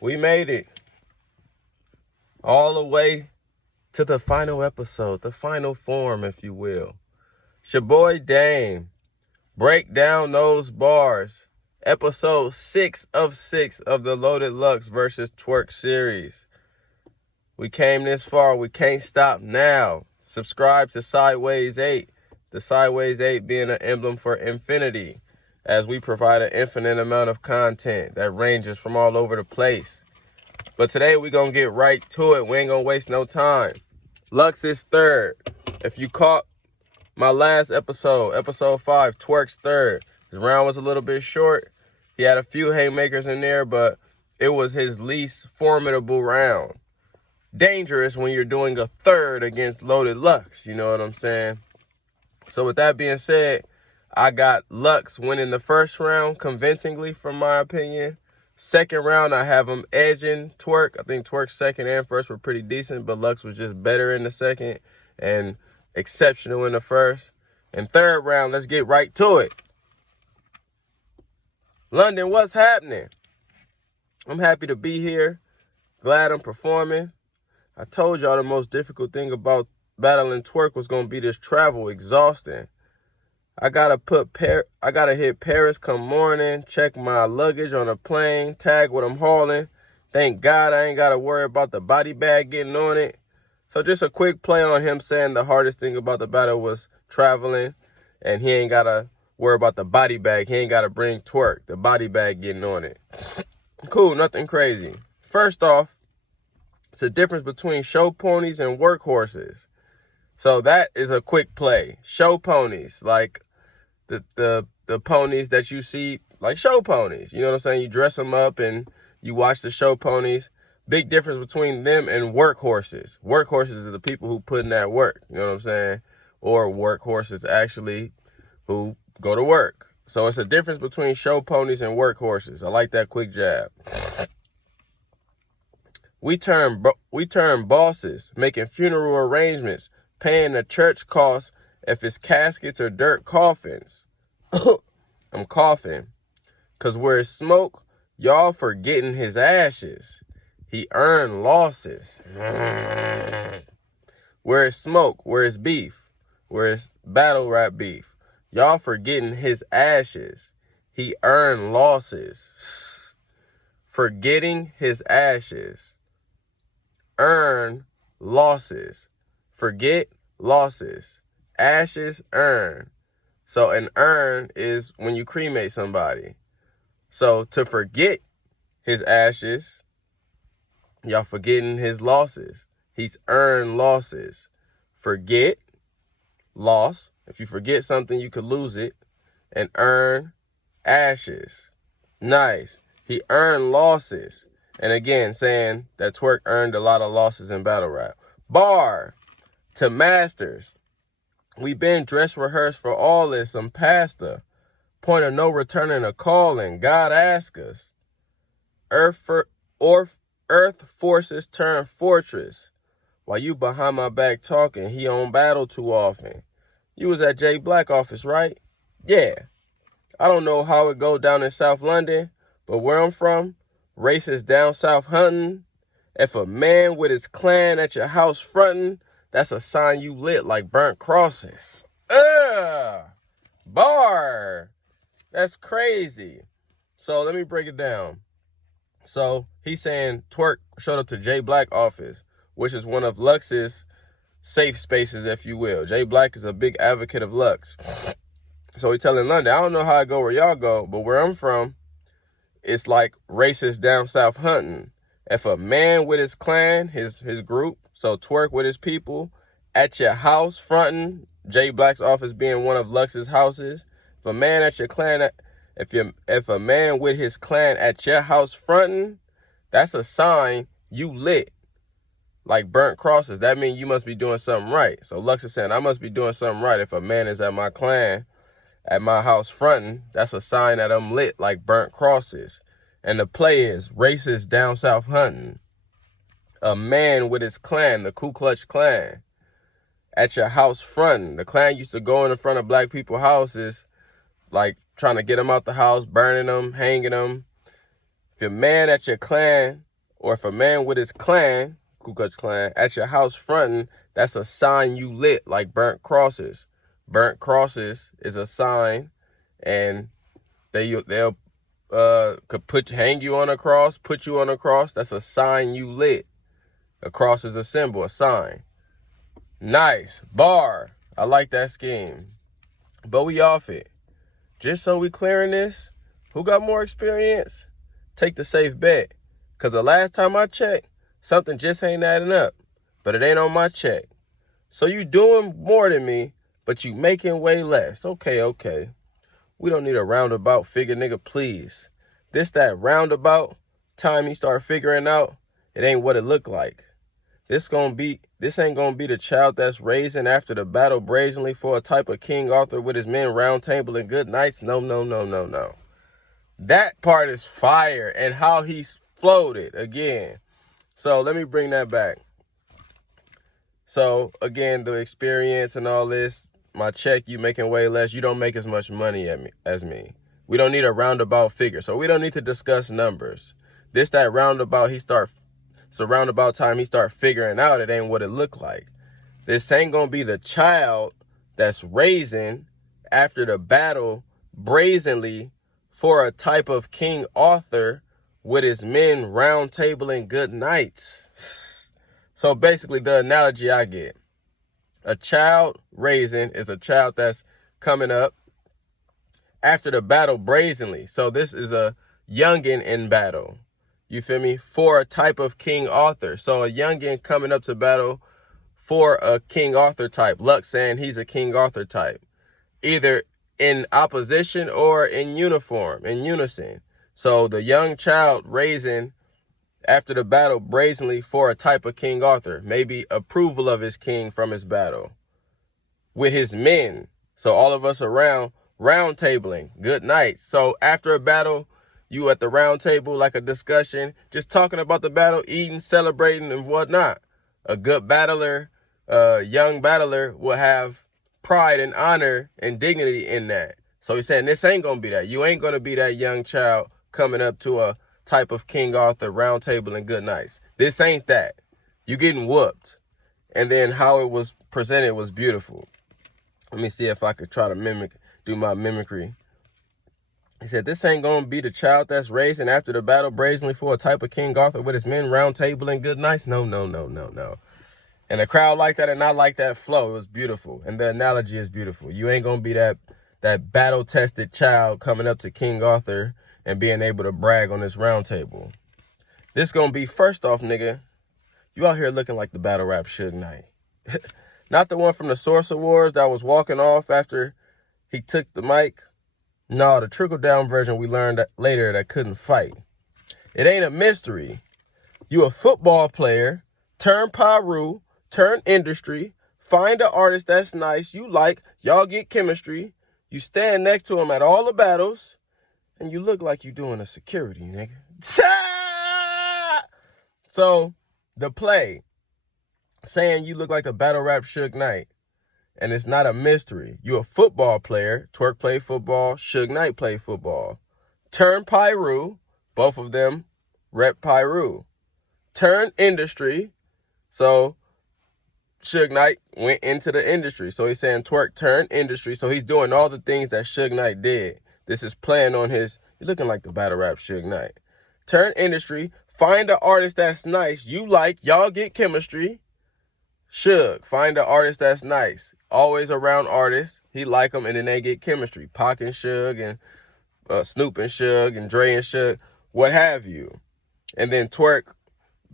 We made it all the way to the final episode, the final form, if you will. It's your boy Dame. Break down those bars. Episode 6 of 6 of the Loaded Lux versus Twork series. We came this far. We can't stop now. Subscribe to Sideways 8. The Sideways 8 being an emblem for infinity, as we provide an infinite amount of content that ranges from all over the place. But today we're going to get right to it. We ain't going to waste no time. Lux is third. If you caught my last episode, episode 5, Twork's third. His round was a little bit short. He had a few haymakers in there, but it was his least formidable round. Dangerous when you're doing a third against Loaded Lux, you know what I'm saying? So with that being said, I got Lux winning the first round convincingly, from my opinion. Second round, I have him edging Twork. I think Twork's second and first were pretty decent, but Lux was just better in the second and exceptional in the first. And third round, let's get right to it. London, what's happening? I'm happy to be here. Glad I'm performing. I told y'all the most difficult thing about battling Twork was going to be this travel, exhausting. I gotta hit Paris come morning, check my luggage on a plane, tag what I'm hauling. Thank God I ain't gotta worry about the body bag getting on it. So just a quick play on him saying the hardest thing about the battle was traveling, and he ain't gotta worry about the body bag. He ain't gotta bring Twork, the body bag getting on it. Cool, nothing crazy. First off, it's a difference between show ponies and workhorses. So that is a quick play. Show ponies, like the ponies that you see, like show ponies. You know what I'm saying? You dress them up and you watch the show ponies. Big difference between them and workhorses. Workhorses are the people who put in that work. You know what I'm saying? Or workhorses actually who go to work. So it's a difference between show ponies and workhorses. I like that quick jab. We turn bosses, making funeral arrangements, paying the church costs if it's caskets or dirt coffins. I'm coughing. Because where it's smoke, y'all forgetting his ashes. He earned losses. Where it's smoke, where it's beef, where it's battle rap beef, y'all forgetting his ashes. He earned losses. Forgetting his ashes. Earn losses. Forget losses. Ashes, earn. So an urn is when you cremate somebody. So to forget his ashes, y'all forgetting his losses. He's earned losses. Forget, loss. If you forget something, you could lose it. And earn, ashes. Nice. He earned losses. And again, saying that Twork earned a lot of losses in battle rap. Bar to masters. We been dress rehearsed for all this, some pasta. Point of no returning a calling. God ask us. Earth forces turn fortress. While you behind my back talking, he on battle too often. You was at J Black office, right? Yeah. I don't know how it go down in South London, but where I'm from, racists down south hunting. If a man with his clan at your house fronting, that's a sign you lit like burnt crosses. Bar. That's crazy. So let me break it down. So he's saying Twork showed up to J Black office, which is one of Lux's safe spaces, if you will. J Black is a big advocate of Lux. So he's telling London, I don't know how I go where y'all go, but where I'm from, it's like racists down south hunting. If a man with his clan, his group, so Twork with his people, at your house fronting, J Black's office being one of Lux's houses, if a man at your clan, if a man with his clan at your house fronting, that's a sign you lit like burnt crosses. That means you must be doing something right. So Lux is saying, I must be doing something right. If a man is at my clan, at my house fronting, that's a sign that I'm lit like burnt crosses. And the play is racist down south hunting. A man with his clan, the Ku Klux Klan, at your house fronting. The Klan used to go in front of black people's houses, like trying to get them out the house, burning them, hanging them, If a man at your clan, or if a man with his clan, Ku Klux Klan, at your house fronting, that's a sign you lit, like burnt crosses. Burnt crosses is a sign, and they'll could hang you on a cross, put you on a cross. That's a sign you lit. A cross is a symbol, a sign. Nice. Bar. I like that scheme. But we off it. Just so we clearing this, who got more experience? Take the safe bet. Because the last time I checked, something just ain't adding up. But it ain't on my check. So you doing more than me, but you making way less. Okay. We don't need a roundabout figure, nigga, please. That roundabout time he start figuring out, it ain't what it look like. This ain't gonna be the child that's raising after the battle brazenly for a type of King Arthur with his men round table and good nights. No. That part is fire, and how he's floated again. So let me bring that back. So again, the experience and all this, my check, you making way less. You don't make as much money as me. We don't need a roundabout figure. So we don't need to discuss numbers. That roundabout, it's a roundabout time he start figuring out it ain't what it look like. This ain't gonna be the child that's raising after the battle brazenly for a type of King Arthur with his men round table and good nights. So basically the analogy I get, a child raising is a child that's coming up after the battle brazenly. So this is a youngin in battle. You feel me? For a type of King Arthur. So a youngin coming up to battle for a King Arthur type. Luck saying he's a King Arthur type. Either in opposition or in uniform, in unison. So the young child raising after the battle brazenly for a type of King Arthur. Maybe approval of his king from his battle. With his men. So all of us around, round tabling. Good night. So after a battle, you at the round table, like a discussion, just talking about the battle, eating, celebrating, and whatnot. A good battler, young battler will have pride and honor and dignity in that. So he's saying this ain't going to be that. You ain't going to be that young child coming up to a type of King Arthur round table and good nights. This ain't that. You getting whooped. And then how it was presented was beautiful. Let me see if I could try to do my mimicry. He said, this ain't going to be the child that's raising after the battle brazenly for a type of King Arthur with his men round table and good nights. No. And the crowd liked that, and I like that flow. It was beautiful. And the analogy is beautiful. You ain't going to be that battle-tested child coming up to King Arthur and being able to brag on this round table. This going to be, first off, nigga, you out here looking like the battle rap Suge Knight. Not the one from the Source Awards that was walking off after he took the mic. No, the trickle-down version we learned later that couldn't fight. It ain't a mystery. You a football player, turn Pyru, turn industry, find an artist that's nice, you like, y'all get chemistry, you stand next to him at all the battles, and you look like you doing a security, nigga. So, the play, saying you look like the battle rap Suge Knight, and it's not a mystery. You a football player. Twork play football. Suge Knight play football. Turn Pyru. Both of them rep Pyru. Turn industry. So Suge Knight went into the industry. So he's saying Twork turn industry. So he's doing all the things that Suge Knight did. This is playing on his, you're looking like the battle rap Suge Knight. Turn industry. Find an artist that's nice. You like, y'all get chemistry. Suge, find an artist that's nice. Always around artists. He like them, and then they get chemistry. Pac and Suge, and Snoop and Suge, and Dre and Suge, what have you. And then Twork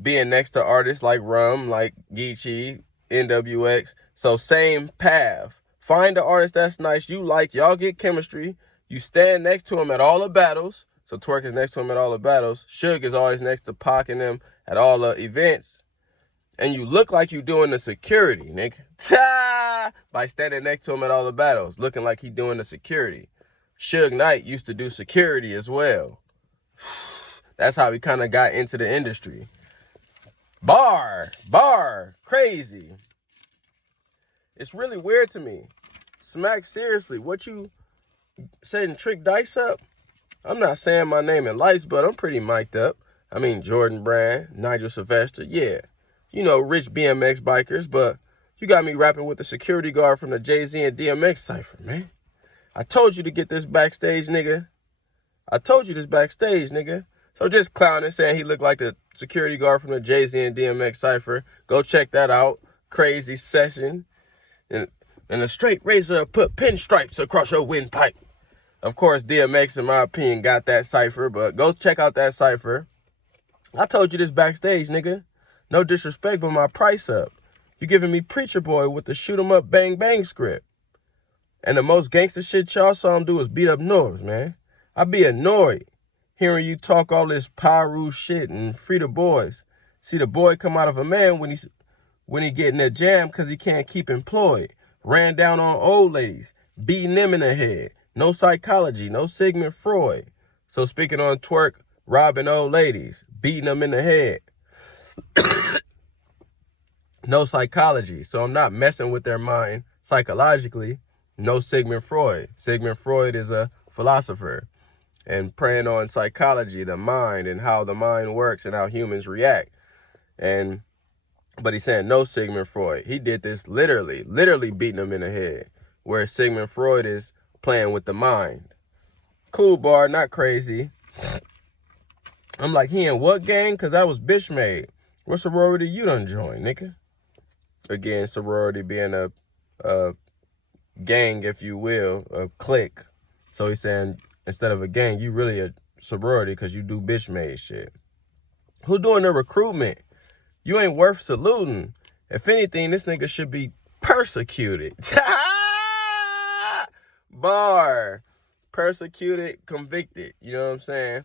being next to artists like Rum, like Geechee, NWX. So same path. Find an artist that's nice, you like, y'all get chemistry. You stand next to him at all the battles. So Twork is next to him at all the battles. Suge is always next to Pac and them at all the events. And you look like you doing the security, nigga. By standing next to him at all the battles, looking like he doing the security. Suge Knight used to do security as well. That's how he kind of got into the industry. Bar, crazy. It's really weird to me. Smack, seriously, what you setting trick dice up? I'm not saying my name in lights, but I'm pretty mic'd up. I mean, Jordan Brand, Nigel Sylvester, yeah. You know, rich BMX bikers, but you got me rapping with the security guard from the Jay-Z and DMX cypher, man. I told you to get this backstage, nigga. I told you this backstage, nigga. So just clowning, saying he looked like the security guard from the Jay-Z and DMX cypher. Go check that out. Crazy session. And a straight razor put pinstripes across your windpipe. Of course, DMX, in my opinion, got that cypher, but go check out that cypher. I told you this backstage, nigga. No disrespect, but my price up. You giving me Preacher Boy with the shoot 'em up bang bang script. And the most gangster shit y'all saw him do was beat up Norris, man. I be annoyed hearing you talk all this Pyru shit and free the boys. See the boy come out of a man when he get in a jam because he can't keep employed. Ran down on old ladies, beating them in the head. No psychology, no Sigmund Freud. So speaking on Twork, robbing old ladies, beating them in the head. No psychology. So I'm not messing with their mind psychologically. No Sigmund Freud. Sigmund Freud is a philosopher and preying on psychology, the mind, and how the mind works and how humans react. But he's saying no Sigmund Freud. He did this literally beating him in the head, where Sigmund Freud is playing with the mind. Cool bar, not crazy. I'm like, he in what gang? Because I was bitch made. What sorority you done join, nigga? Again, sorority being a gang, if you will, a clique. So he's saying, instead of a gang, you really a sorority because you do bitch made shit. Who doing the recruitment? You ain't worth saluting. If anything, this nigga should be persecuted. Bar. Persecuted, convicted. You know what I'm saying?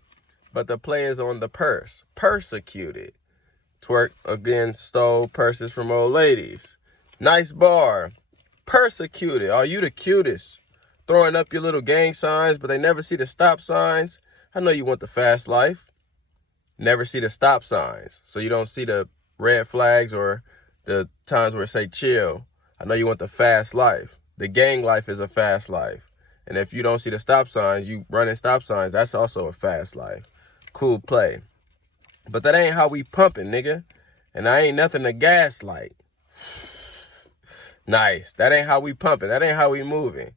But the play is on the purse. Persecuted. Twork, again, stole purses from old ladies. Nice bar. Persecuted. Are you the cutest? Throwing up your little gang signs, but they never see the stop signs. I know you want the fast life. Never see the stop signs. So you don't see the red flags or the times where it say chill. I know you want the fast life. The gang life is a fast life. And if you don't see the stop signs, you running stop signs, that's also a fast life. Cool play. But that ain't how we pumping, nigga. And I ain't nothing to gaslight. Nice. That ain't how we pumping. That ain't how we moving.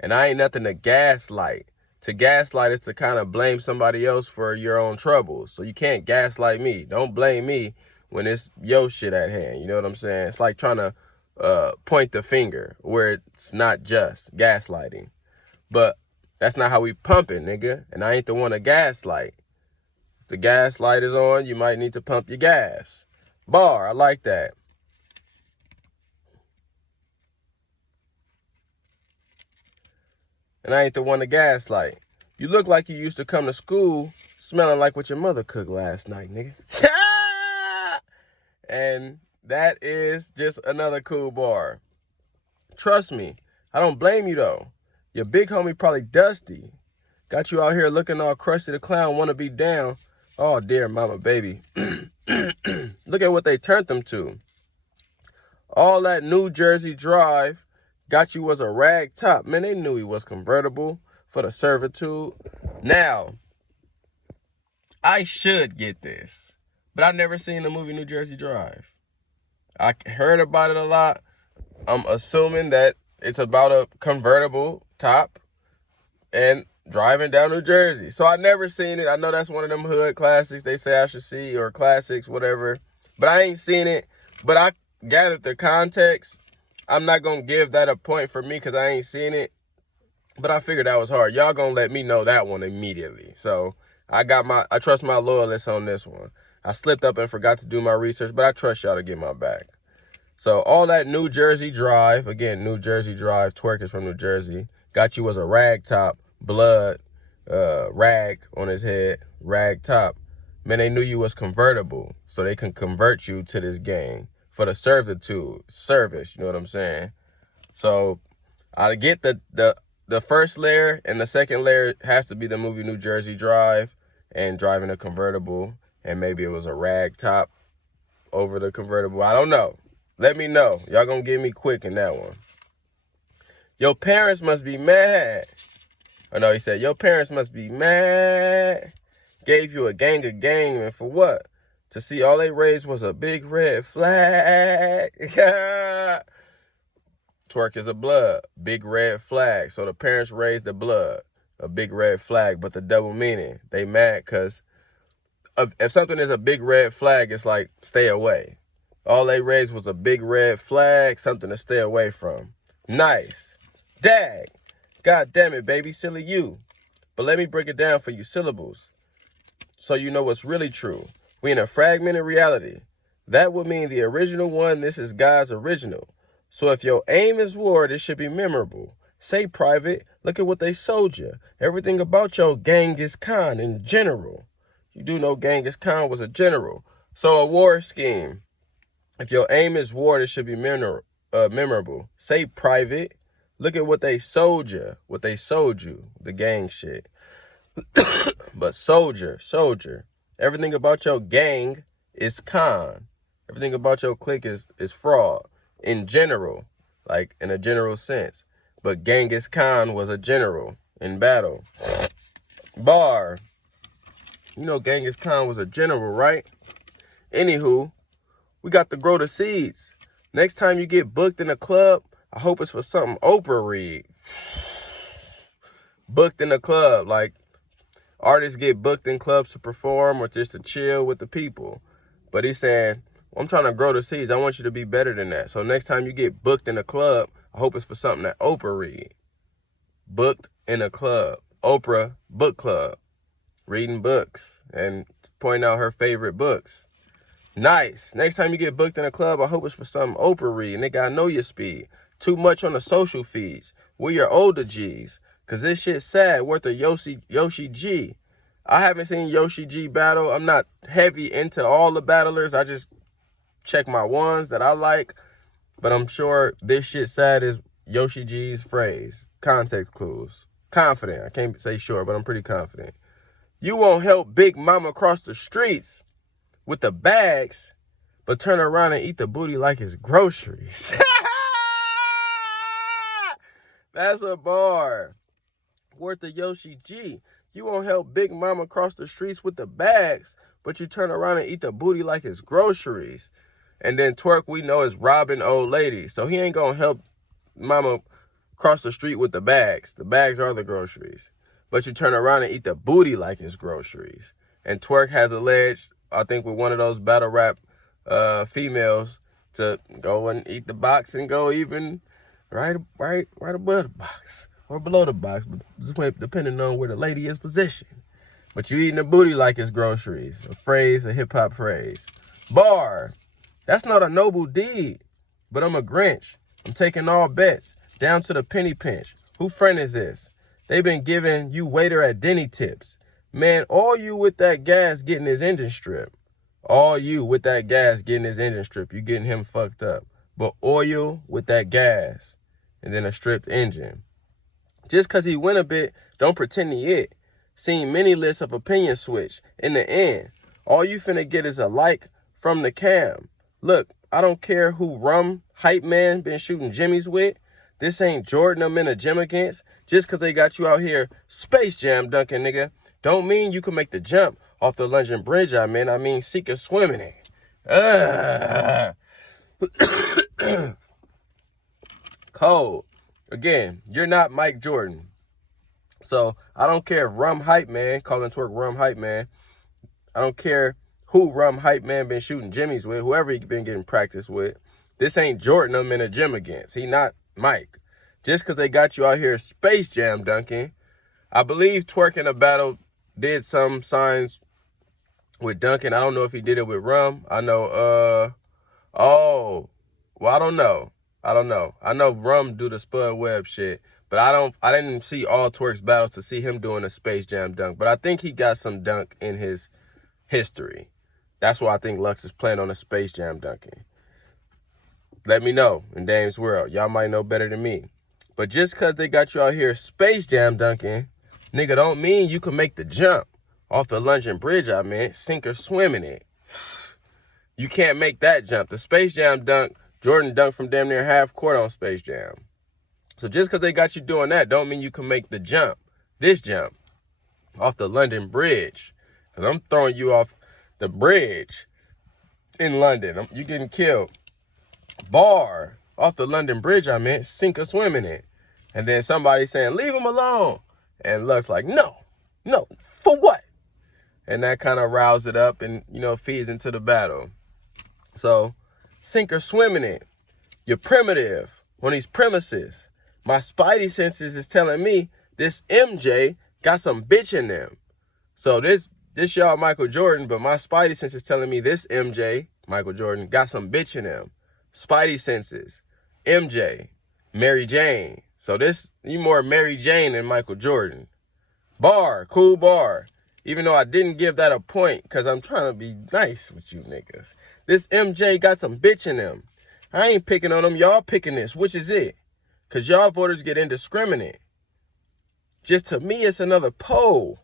And I ain't nothing to gaslight. To gaslight is to kind of blame somebody else for your own troubles. So you can't gaslight me. Don't blame me when it's your shit at hand. You know what I'm saying? It's like trying to point the finger where it's not just gaslighting. But that's not how we pumping, nigga. And I ain't the one to gaslight. If the gas light is on, you might need to pump your gas. Bar, I like that. And I ain't the one to gaslight. You look like you used to come to school smelling like what your mother cooked last night, nigga. And that is just another cool bar. Trust me, I don't blame you though. Your big homie probably dusty. Got you out here looking all crusty the clown, wanna be down. Oh dear mama baby. Look at what they turned them to. All that New Jersey drive got you was a rag top. Man, they knew he was convertible for the servitude. Now, I should get this, but I've never seen the movie New Jersey Drive. I heard about it a lot. I'm assuming that it's about a convertible top and driving down New Jersey. So I never seen it. I know that's one of them hood classics they say I should see, or classics, whatever. But I ain't seen it. But I gathered the context. I'm not going to give that a point for me because I ain't seen it. But I figured that was hard. Y'all going to let me know that one immediately. So I trust my loyalists on this one. I slipped up and forgot to do my research, but I trust y'all to get my back. So all that New Jersey Drive, again, New Jersey Drive, Twork is from New Jersey, got you as a rag top, blood, rag on his head, rag top. Man, they knew you was convertible, so they can convert you to this gang for the servitude, service, you know what I'm saying? So I get the first layer, and the second layer has to be the movie New Jersey Drive and driving a convertible, and maybe it was a rag top over the convertible. I don't know. Let me know. Y'all gonna get me quick in that one. Your parents must be mad. Oh no, he said, your parents must be mad. Gave you a gang of and for what? To see all they raised was a big red flag. Twork is a blood, big red flag. So the parents raised the blood, a big red flag, but the double meaning. They mad because if something is a big red flag, it's like, stay away. All they raised was a big red flag, something to stay away from. Nice. Dag. God damn it, baby, silly you. But let me break it down for you syllables, so you know what's really true. We in a fragmented reality. That would mean the original one, this is God's original. So if your aim is war, this should be memorable. Say private, look at what they sold you. Everything about your Genghis Khan in general. You do know Genghis Khan was a general. So a war scheme. If your aim is war, this should be memorable. Say private, look at what they sold you. What they sold you, the gang shit. But soldier. Everything about your gang is con. Everything about your clique is fraud. In general, like in a general sense. But Genghis Khan was a general in battle. Bar. You know Genghis Khan was a general, right? Anywho, we got to grow the seeds. Next time you get booked in a club, I hope it's for something Oprah read. Booked in a club, like artists get booked in clubs to perform or just to chill with the people. But he's saying, I'm trying to grow the seeds. I want you to be better than that. So next time you get booked in a club, I hope it's for something that Oprah read. Booked in a club. Oprah book club. Reading books and pointing out her favorite books. Nice. Next time you get booked in a club, I hope it's for something Oprah read. And they gotta know your speed. Too much on the social feeds. We're your older G's. Cause this shit's sad. Worth a Yoshi G. I haven't seen Yoshi G battle. I'm not heavy into all the battlers. I just check my ones that I like. But I'm sure this shit sad is Yoshi G's phrase. Context clues. Confident. I can't say sure, but I'm pretty confident. You won't help Big Mama cross the streets with the bags, but turn around and eat the booty like it's groceries. That's a bar. Worth of Yoshi G. You won't help Big Mama cross the streets with the bags, but you turn around and eat the booty like it's groceries. And then Twork, we know, is robbing old ladies. So he ain't gonna help Mama cross the street with the bags. The bags are the groceries. But you turn around and eat the booty like it's groceries. And Twork has alleged, I think with one of those battle rap females, to go and eat the box and go even right above the box. Or below the box, depending on where the lady is positioned. But you eating the booty like it's groceries. A hip-hop phrase. Bar. That's not a noble deed, but I'm a Grinch. I'm taking all bets, down to the penny pinch. Who friend is this? They been giving you waiter at Denny tips. Man, all you with that gas getting his engine stripped. All you with that gas getting his engine stripped. You getting him fucked up. But oil with that gas. And then a stripped engine. Just because he went a bit, don't pretend he it. Seen many lists of opinion switch. In the end, all you finna get is a like from the cam. Look, I don't care who Rum Hype Man been shooting jimmies with. This ain't Jordan I'm in a gym against. Just because they got you out here Space Jam dunking, nigga, don't mean you can make the jump off the London Bridge, I mean sink or swimming in. Cold. Again, you're not Mike Jordan. So I don't care if Rum Hype Man, calling Twork Rum Hype Man. I don't care who Rum Hype Man been shooting jimmies with, whoever he been getting practice with. This ain't Jordan I'm in a gym against. He not Mike. Just because they got you out here Space Jam dunking. I believe Twork in a battle did some signs with dunking. I don't know if he did it with Rum. I know, I don't know. I know Rum do the Spud Webb shit, but I didn't see all Twork's battles to see him doing a Space Jam dunk. But I think he got some dunk in his history. That's why I think Lux is playing on a Space Jam dunking. Let me know in Dame's world. Y'all might know better than me. But just because they got you out here Space Jam dunking, nigga, don't mean you can make the jump off the London Bridge, sink or swim in it. You can't make that jump. The Space Jam dunk, Jordan dunked from damn near half court on Space Jam. So just because they got you doing that, don't mean you can make the jump. this jump off the London Bridge. And I'm throwing you off the bridge in London. You getting killed. Bar off the London Bridge, I meant, sink or swim in it. And then somebody saying, leave him alone. And Luck's like, no, for what? And that kind of riles it up and, feeds into the battle. So, sink or swim in it. You're primitive on these premises. My spidey senses is telling me this MJ got some bitch in them. So this y'all Michael Jordan, but my spidey sense is telling me this MJ, Michael Jordan, got some bitch in him. Spidey senses, MJ, Mary Jane. So you more Mary Jane than Michael Jordan. Bar, cool bar. Even though I didn't give that a point because I'm trying to be nice with you niggas. This MJ got some bitch in him. I ain't picking on them. Y'all picking this. Which is it? Because y'all voters get indiscriminate. Just to me, it's another poll.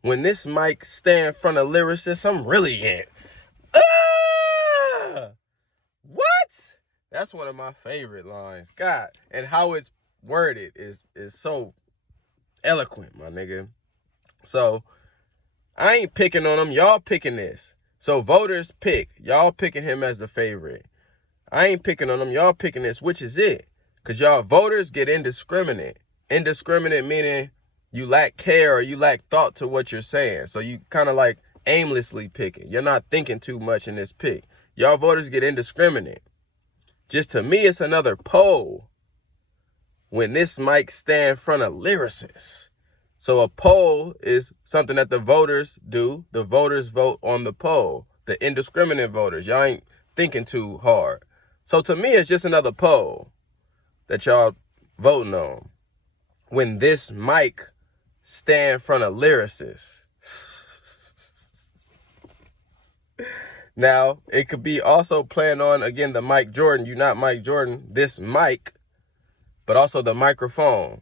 When this mic stand in front of lyricists, I'm really in. What? That's one of my favorite lines. God. And how it's worded is so eloquent, my nigga. So, I ain't picking on him. Y'all picking this. So, voters pick. Y'all picking him as the favorite. I ain't picking on him. Y'all picking this. Which is it? Because y'all voters get indiscriminate. Indiscriminate meaning you lack care or you lack thought to what you're saying. So you kind of like aimlessly picking. You're not thinking too much in this pick. Y'all voters get indiscriminate. Just to me, it's another poll. When this mic stand in front of lyricists. So a poll is something that the voters do. The voters vote on the poll. The indiscriminate voters. Y'all ain't thinking too hard. So to me, it's just another poll that y'all voting on. When this mic stand in front of lyricists. Now, it could be also playing on, again, the Mike Jordan. You're not Mike Jordan. This mic, but also the microphone.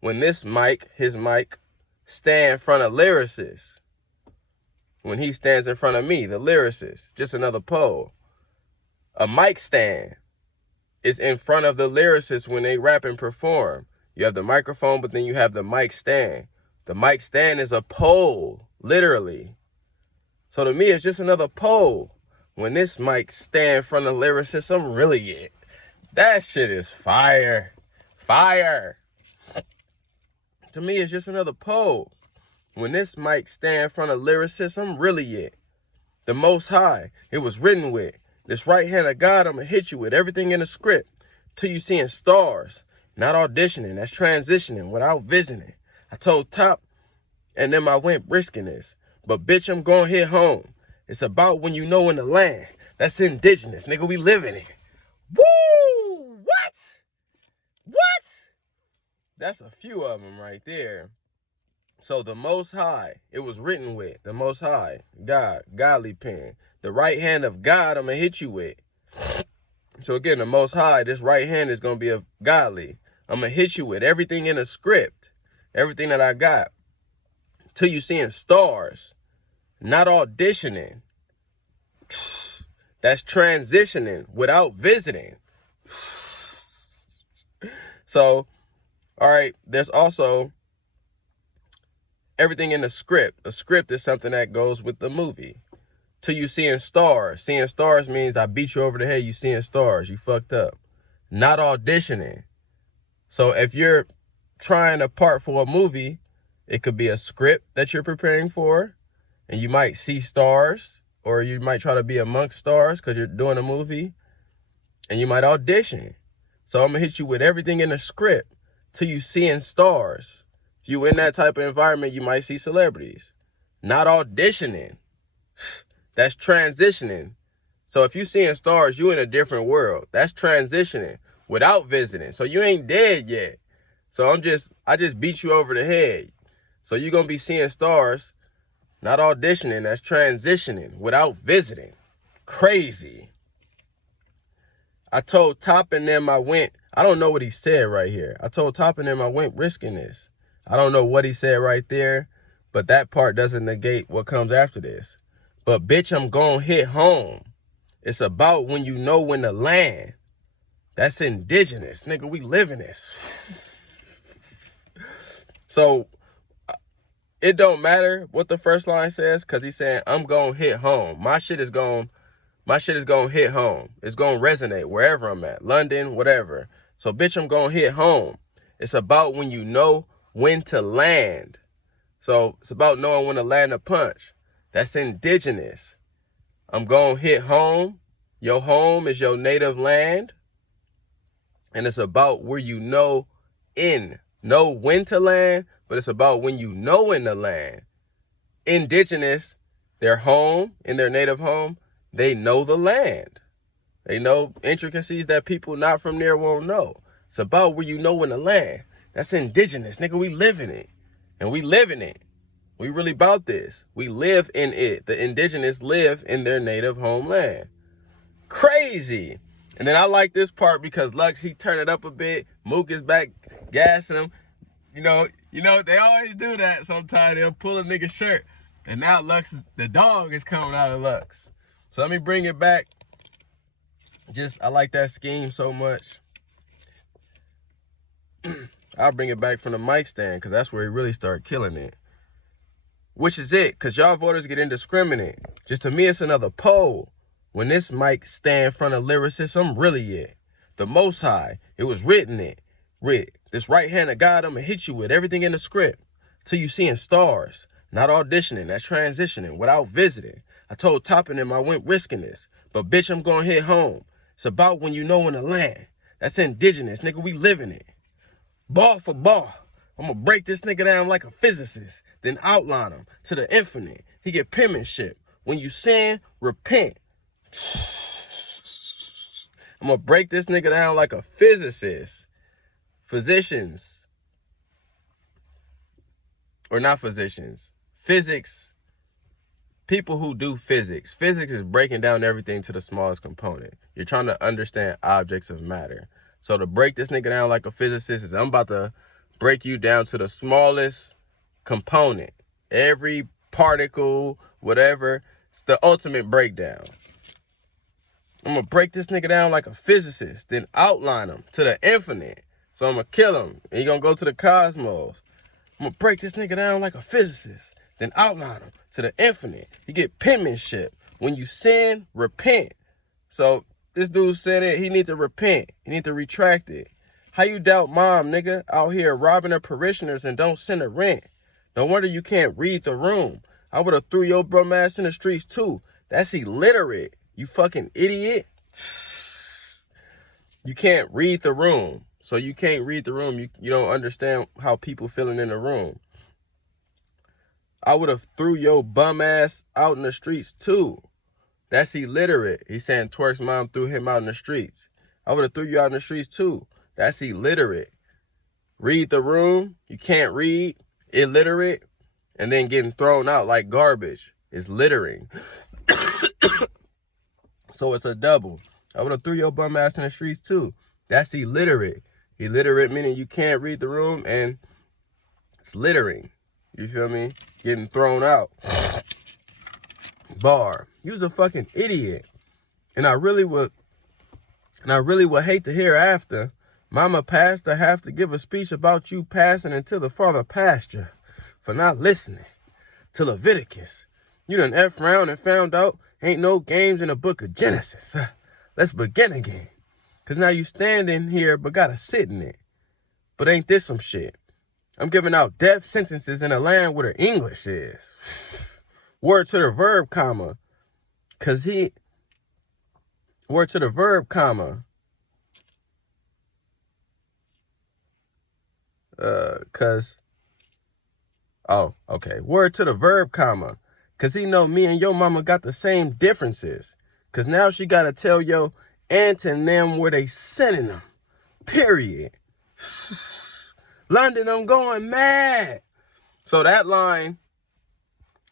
When this mic, his mic, stand in front of lyricists. When he stands in front of me, the lyricist. Just another poll. A mic stand is in front of the lyricists when they rap and perform. You have the microphone, but then you have the mic stand. The mic stand is a pole, literally. So to me, it's just another pole. When this mic stand in front of lyricists, I'm really it. That shit is fire. Fire. To me, it's just another pole. When this mic stand in front of lyricists, I'm really it. The Most High, it was written with. This right hand of God, I'm going to hit you with everything in the script. Till you seeing stars. Not auditioning. That's transitioning without visiting. I told Top, and then I went risking this. But bitch, I'm going to hit home. It's about when you know in the land. That's indigenous. Nigga, we live in it. Woo! What? That's a few of them right there. So the Most High, it was written with. The Most High, God, godly pen. The right hand of God, I'm going to hit you with. So again, the Most High, this right hand is going to be of godly. I'm going to hit you with everything in a script. Everything that I got. Till you seeing stars. Not auditioning. That's transitioning without visiting. So, all right, there's also everything in the script. A script is something that goes with the movie. Till you seeing stars. Seeing stars means I beat you over the head, you seeing stars. You fucked up. Not auditioning. So if you're trying a part for a movie, it could be a script that you're preparing for, and you might see stars, or you might try to be amongst stars because you're doing a movie, and you might audition. So I'm going to hit you with everything in the script till you seeing stars. If you in that type of environment, you might see celebrities. Not auditioning. That's transitioning. So if you seeing stars, you in a different world. That's transitioning without visiting. So you ain't dead yet. So I just beat you over the head. So you're going to be seeing stars, not auditioning. That's transitioning without visiting. Crazy. I told Top and them I don't know what he said right here. I told Top and them I went risking this. I don't know what he said right there, but that part doesn't negate what comes after this. But bitch, I'm gonna hit home. It's about when you know when to land. That's indigenous. Nigga, we live in this. So it don't matter what the first line says, because he's saying, I'm going to hit home. My shit is going to hit home. It's going to resonate wherever I'm at. London, whatever. So, bitch, I'm going to hit home. It's about when you know when to land. So, it's about knowing when to land a punch. That's indigenous. I'm going to hit home. Your home is your native land. And it's about where you know when to land, but it's about when you know when to land. Indigenous, their home, in their native home, they know the land. They know intricacies that people not from there won't know. It's about where you know when to land. That's indigenous. Nigga, we live in it. And we live in it. We really about this. We live in it. The indigenous live in their native homeland. Crazy. And then I like this part because Lux, he turned it up a bit. Mook is back gassing him. You know, they always do that sometimes. They'll pull a nigga's shirt. And now the dog is coming out of Lux. So let me bring it back. I like that scheme so much. I'll bring it back from the mic stand because that's where he really started killing it. Which is it, because y'all voters get indiscriminate. Just to me, it's another poll. When this mic stand in front of lyricism, really it. The Most High, it was written it. This right hand of God, I'm going to hit you with everything in the script. Till you seeing stars. Not auditioning, that's transitioning, without visiting. I told Topping him I went risking this. But bitch, I'm going to hit home. It's about when you know when to land. That's indigenous, nigga, we live in it. Ball for ball. I'm going to break this nigga down like a physicist, then outline him to the infinite. He get penmanship. When you sin, repent. I'm going to break this nigga down like a physicist. Physicians. Or not physicians. Physics. People who do physics. Physics is breaking down everything to the smallest component. You're trying to understand objects of matter. So to break this nigga down like a physicist is I'm about to break you down to the smallest component. Every particle, whatever. It's the ultimate breakdown. I'm going to break this nigga down like a physicist, then outline him to the infinite. So I'm going to kill him, and he's going to go to the cosmos. I'm going to break this nigga down like a physicist, then outline him to the infinite. You get penmanship. When you sin, repent. So this dude said it, he need to repent. He need to retract it. How you doubt mom, nigga, out here robbing her parishioners and don't send a rent? No wonder you can't read the room. I would have threw your bum ass in the streets too. That's illiterate. You fucking idiot. You can't read the room. So you can't read the room. You don't understand how people feeling in the room. I would have threw your bum ass out in the streets too. That's illiterate. He's saying Twork's mom threw him out in the streets. I would have threw you out in the streets too. That's illiterate. Read the room. You can't read. Illiterate. And then getting thrown out like garbage is littering. So it's a double. I would have threw your bum ass in the streets too. That's illiterate. Illiterate meaning you can't read the room and it's littering. You feel me? Getting thrown out. Bar. You's a fucking idiot. And I really would hate to hear after Mama Pastor have to give a speech about you passing into the farther pasture for not listening to Leviticus. You done F round and found out ain't no games in the book of Genesis. Let's begin again. Cause now you standing here but gotta sit in it. But ain't this some shit? I'm giving out death sentences in a land where the English is. Word to the verb, comma. Word to the verb, comma. Oh, okay. Word to the verb, comma. Cause he know me and your mama got the same differences. Cause now she gotta tell your aunt and them where they sending them. Period. London, I'm going mad. So that line,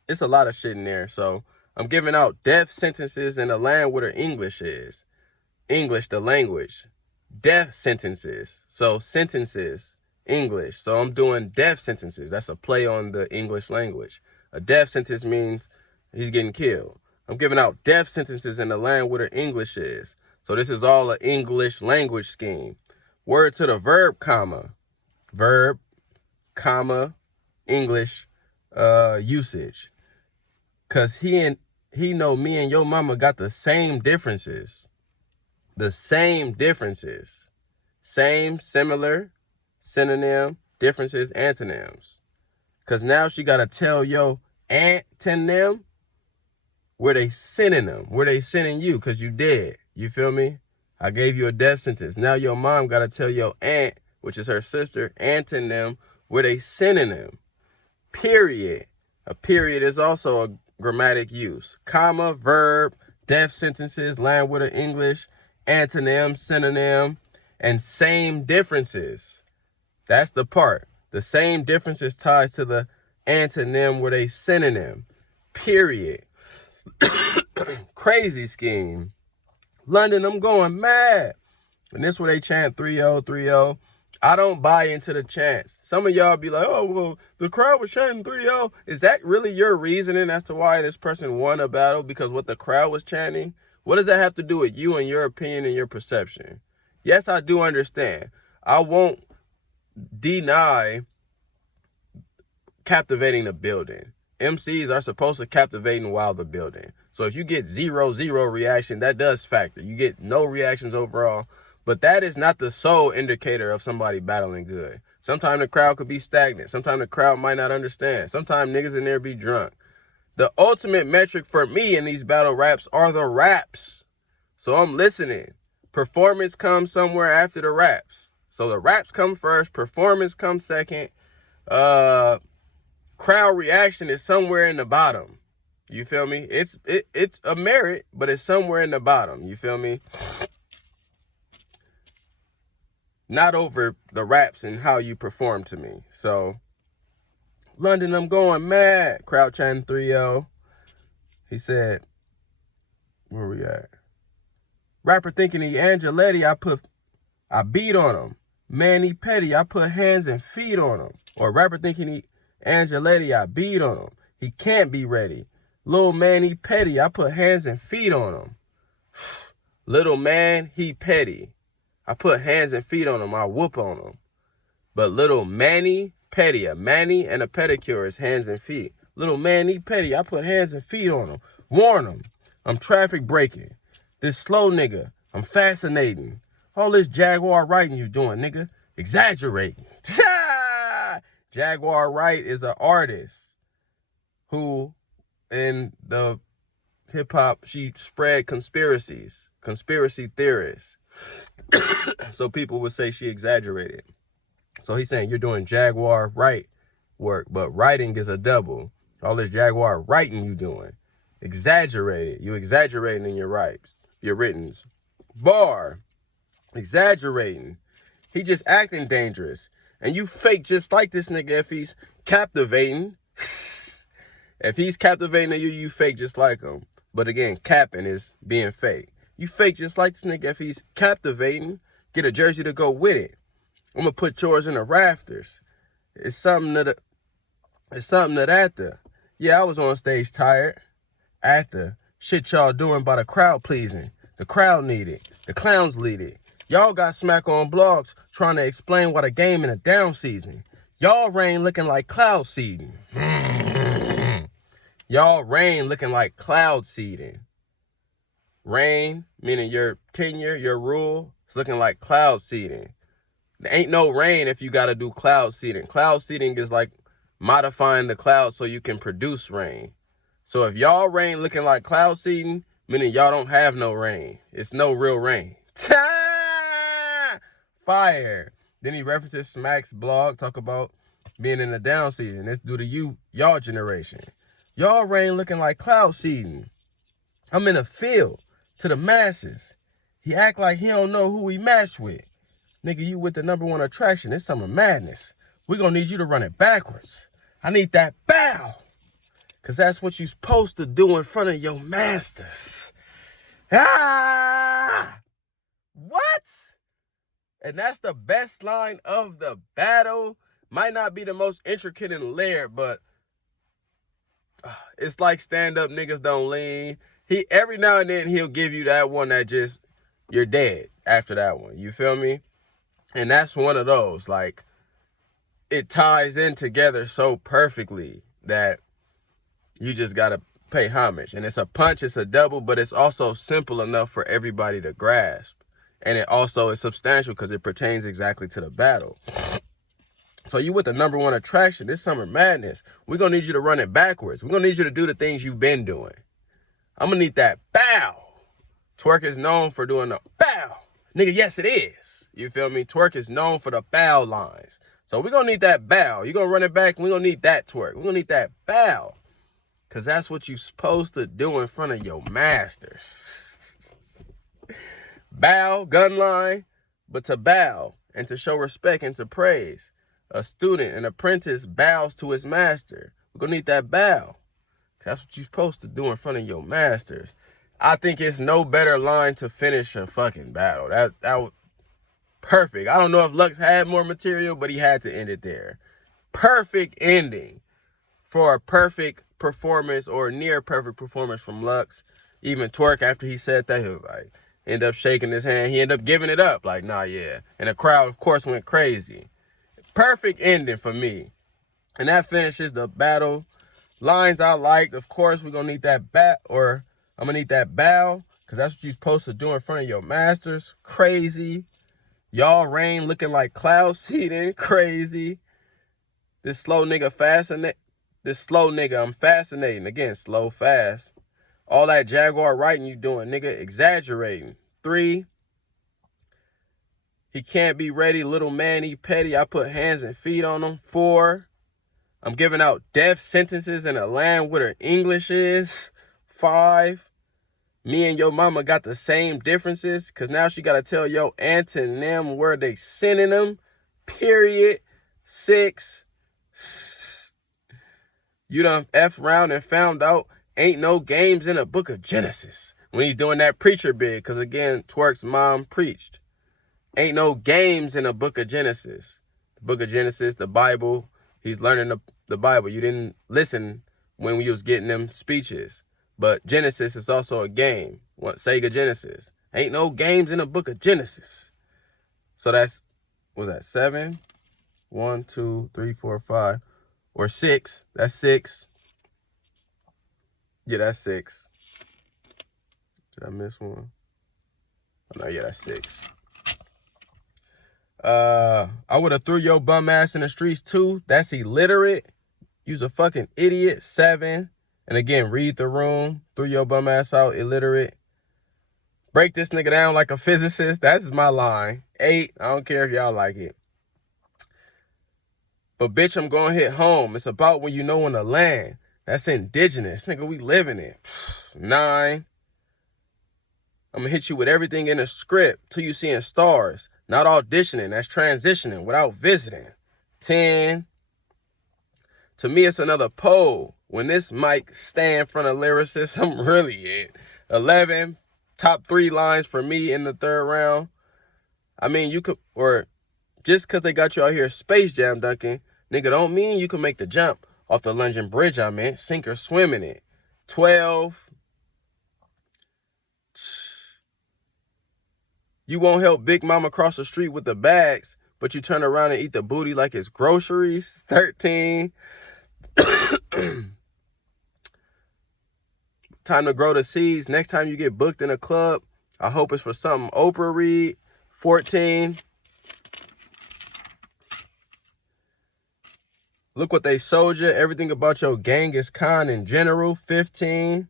it's a lot of shit in there. So I'm giving out death sentences in a land where the English is. English, the language. Death sentences. So sentences, English. So I'm doing death sentences. That's a play on the English language. A death sentence means he's getting killed. I'm giving out death sentences in the land where the English is. So this is all an English language scheme. Word to the verb, comma. Verb, comma, English usage. Cause he know me and your mama got the same differences. The same differences. Same, similar, synonym, differences, antonyms. Cause now she gotta tell yo antonym where they sending them, where they sending you, cause you dead. You feel me? I gave you a death sentence. Now your mom gotta tell your aunt, which is her sister, antonym, where they sending them. Period. A period is also a grammatic use. Comma, verb, death sentences, line with an English, antonym, synonym, and same differences. That's the part. The same differences ties to the antonym where they synonym. Period. Crazy scheme. London, I'm going mad. And this where they chant 3-0, 3-0. I don't buy into the chants. Some of y'all be like, oh, well, the crowd was chanting 3-0. Is that really your reasoning as to why this person won a battle? Because what the crowd was chanting? What does that have to do with you and your opinion and your perception? Yes, I do understand. I won't deny captivating the building. MCs are supposed to captivate and wow the building. So if you get 0-0 reaction, that does factor. You get no reactions overall. But that is not the sole indicator of somebody battling good. Sometimes the crowd could be stagnant. Sometimes the crowd might not understand. Sometimes niggas in there be drunk. The ultimate metric for me in these battle raps are the raps. So I'm listening. Performance comes somewhere after the raps. So the raps come first. Performance comes second. Crowd reaction is somewhere in the bottom. You feel me? It's a merit, but it's somewhere in the bottom. You feel me? Not over the raps and how you perform to me. So, London, I'm going mad. Crowd chanting 3-0. He said, where we at? Rapper thinking he Angeletti, I beat on him. Man, he petty, I put hands and feet on him. Or rapper thinking he Angeletti, I beat on him. He can't be ready. Little man, he petty, I put hands and feet on him. Little man, he petty. I put hands and feet on him. I whoop on him. But little Manny petty. A Manny and a pedicure is hands and feet. Little Manny petty. I put hands and feet on him. Warn him. I'm traffic braking. This slow nigga. I'm fascinating. All this Jaguar writing you doing, nigga. Exaggerating. Jaguar Wright is an artist who, in the hip-hop, she spread conspiracies. Conspiracy theorists. So people would say she exaggerated. So he's saying you're doing Jaguar Wright work, but writing is a double. All this Jaguar writing you doing. Exaggerated. You exaggerating in your rights, your writtens. Bar. Exaggerating. He just acting dangerous. And you fake just like this nigga if he's captivating. If he's captivating you, you fake just like him. But again, capping is being fake. You fake just like this nigga if he's captivating. Get a jersey to go with it. I'm gonna put yours in the rafters. It's something that yeah, I was on stage tired. After shit y'all doing by the crowd pleasing. The crowd need it. The clowns lead it. Y'all got smack on blogs trying to explain why the game in a down season. Y'all reign looking like cloud seeding. Y'all reign looking like cloud seeding. Reign, meaning your tenure, your rule, is looking like cloud seeding. There ain't no rain if you got to do cloud seeding. Cloud seeding is like modifying the clouds so you can produce rain. So if y'all rain looking like cloud seeding, meaning y'all don't have no rain. It's no real rain. Fire. Then he references Smack's blog, talk about being in the down season. It's due to y'all generation. Y'all rain looking like cloud seeding. I'm in a field to the masses. He act like he don't know who he matched with. Nigga, you with the #1 attraction. It's summer madness. We gonna need you to run it backwards. I need that bow. Cause that's what you supposed to do in front of your masters. Ah! What? And that's the best line of the battle. Might not be the most intricate and layered, but it's like stand-up niggas don't lean. Every now and then he'll give you that one that just, you're dead after that one. You feel me? And that's one of those, like, it ties in together so perfectly. that you just got to pay homage. And it's a punch, it's a double, but it's also simple enough for everybody to grasp. And it also is substantial because it pertains exactly to the battle. So you with the #1 attraction, this Summer Madness, we're going to need you to run it backwards. We're going to need you to do the things you've been doing. I'm going to need that bow. Twork is known for doing the bow. Nigga, yes, it is. You feel me? Twork is known for the bow lines. So we're going to need that bow. You're going to run it back, and we're going to need that twerk. We're going to need that bow. Because that's what you're supposed to do in front of your masters. Bow, gun line, but to bow and to show respect and to praise. A student, an apprentice bows to his master. We're going to need that bow. That's what you're supposed to do in front of your masters. I think it's no better line to finish a fucking battle. That was perfect. I don't know if Lux had more material, but he had to end it there. Perfect ending for a perfect performance or near perfect performance from Lux. Even Twork, after he said that, he was like, end up shaking his hand. He ended up giving it up. Like, nah, yeah. And the crowd, of course, went crazy. Perfect ending for me. And that finishes the battle. Lines I liked. Of course, we're going to need that I'm going to need that bow, because that's what you're supposed to do in front of your masters. Crazy. Y'all rain looking like cloud seeding. Crazy. This slow nigga I'm fascinating. Again, slow, fast. All that Jaguar writing you doing, nigga, exaggerating. 3, he can't be ready. Little man, he petty. I put hands and feet on him. 4, I'm giving out death sentences in a land where the English is. 5, me and your mama got the same differences, because now she got to tell your aunt and them where they sending them. Period. 6, you done F round and found out ain't no games in the book of Genesis. When he's doing that preacher bid, because again, Twork's mom preached. Ain't no games in the book of Genesis. The book of Genesis, the Bible, he's learning the Bible. You didn't listen when we was getting them speeches. But Genesis is also a game. What Sega Genesis. Ain't no games in the book of Genesis. So that's, was that 7? 1, 2, 3, 4, 5. Or 6. That's 6. Yeah, that's 6. Did I miss one? Oh, no, yeah, that's 6. I would have threw your bum ass in the streets too. That's illiterate. You's a fucking idiot. 7. And again, read the room. Threw your bum ass out. Illiterate. Break this nigga down like a physicist. That's my line. 8. I don't care if y'all like it. But bitch, I'm gonna hit home. It's about when you know when to land. That's indigenous. Nigga, we living it. 9. I'm gonna hit you with everything in the script till you seeing stars. Not auditioning. That's transitioning without visiting. 10. To me, it's another pole. When this mic stand in front of lyricism, really it. 11. Top 3 lines for me in the 3rd round. I mean, you could, or just because they got you out here Space Jam dunking, nigga, don't mean you can make the jump off the London Bridge, I meant. Sink or swim in it. 12. You won't help Big Mama cross the street with the bags, but you turn around and eat the booty like it's groceries. 13. Time to grow the seeds. Next time you get booked in a club, I hope it's for something Oprah read. 14. Look what they sold you. Everything about your gang is con in general. 15.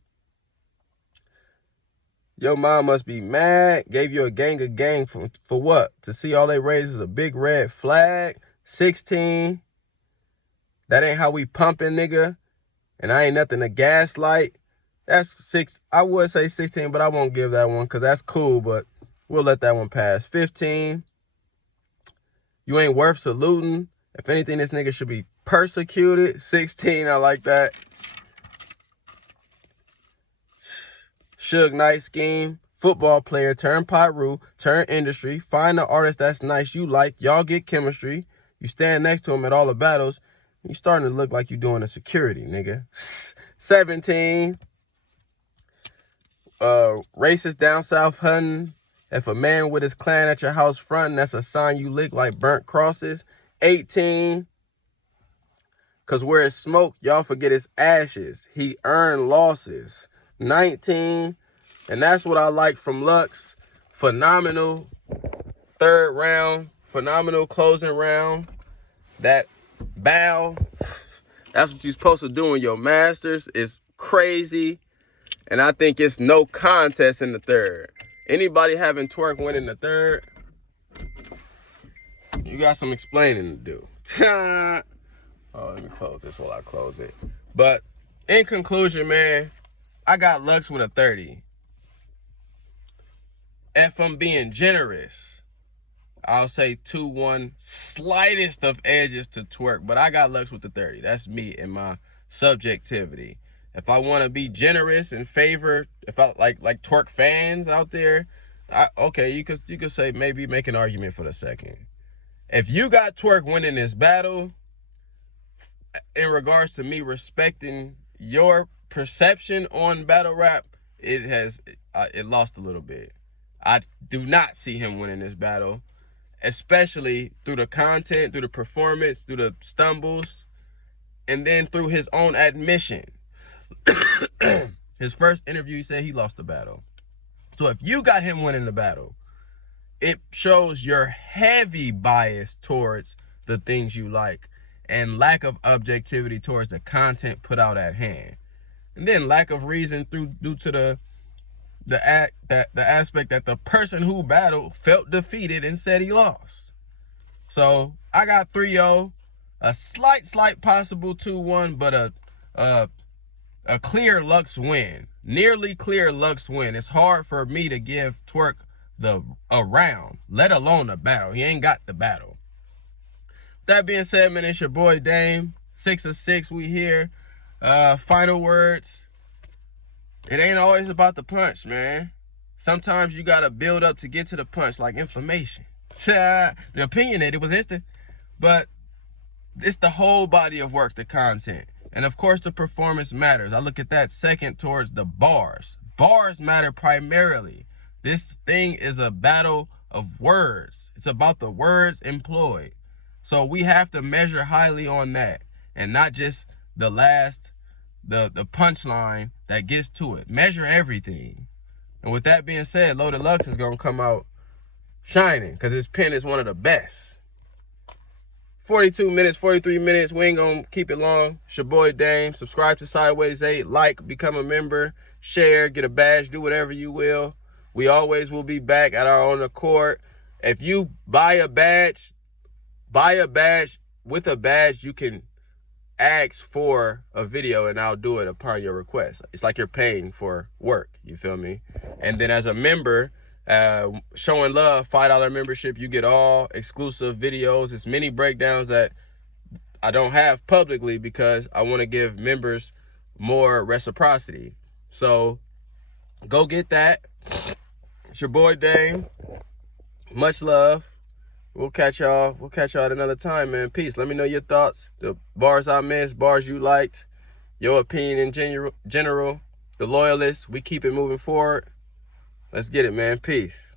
Your mom must be mad. Gave you a gang for what? To see all they raise is a big red flag. 16. That ain't how we pumping, nigga. And I ain't nothing to gaslight. That's 6. I would say 16, but I won't give that one because that's cool, but we'll let that one pass. 15. You ain't worth saluting. If anything, this nigga should be persecuted. 16, I like that. Suge Knight scheme. Football player, turn Pyru, turn industry. Find the artist that's nice you like. Y'all get chemistry. You stand next to him at all the battles. You starting to look like you doing a security, nigga. 17. Racist down south hunting. If a man with his clan at your house fronting, that's a sign you lick like burnt crosses. 18. Because where it's smoke, y'all forget it's ashes. He earned losses. 19. And that's what I like from Lux. Phenomenal third round. Phenomenal closing round. That bow. That's what you're supposed to do in your masters. It's crazy. And I think it's no contest in the third. Anybody having Twork winning the third, you got some explaining to do. Oh, let me close this while I close it. But in conclusion, man, I got Lux with a 30. If I'm being generous, I'll say 2-1, slightest of edges to Twork, but I got Lux with the 30. That's me and my subjectivity. If I want to be generous and favor, if I like Twork fans out there, okay, you could say maybe make an argument for the second. If you got Twork winning this battle, in regards to me respecting your perception on battle rap, it lost a little bit. I do not see him winning this battle, especially through the content, through the performance, through the stumbles, and then through his own admission. His first interview, he said he lost the battle. So if you got him winning the battle, it shows your heavy bias towards the things you like and lack of objectivity towards the content put out at hand. And then lack of reason due to the aspect that the person who battled felt defeated and said he lost. So I got 3-0, a slight possible 2-1, but a clear Lux win, nearly clear Lux win. It's hard for me to give Twork a round, let alone a battle. He ain't got the battle. That being said, man, it's your boy Dame. 6 of 6, we here. Final words. It ain't always about the punch, man. Sometimes you gotta build up to get to the punch, like inflammation. The opinionated was instant, but it's the whole body of work, the content. And of course, the performance matters. I look at that second towards the bars. Bars matter primarily. This thing is a battle of words. It's about the words employed. So we have to measure highly on that and not just the punchline that gets to it. Measure everything. And with that being said, Loaded Lux is going to come out shining because his pen is one of the best. 42 minutes, 43 minutes. We ain't going to keep it long. It's your boy Dame. Subscribe to Sideways 8. Like, become a member, share, get a badge, do whatever you will. We always will be back at our own accord. If you buy a badge, with a badge, you can ask for a video and I'll do it upon your request. It's like you're paying for work, you feel me? And then as a member, showing love, $5 membership, you get all exclusive videos. It's many breakdowns that I don't have publicly because I want to give members more reciprocity. So go get that. It's your boy Dame. Much love. We'll catch y'all at another time, man. Peace. Let me know your thoughts, the bars I missed, bars you liked, your opinion in general, the loyalists. We keep it moving forward. Let's get it, man. Peace.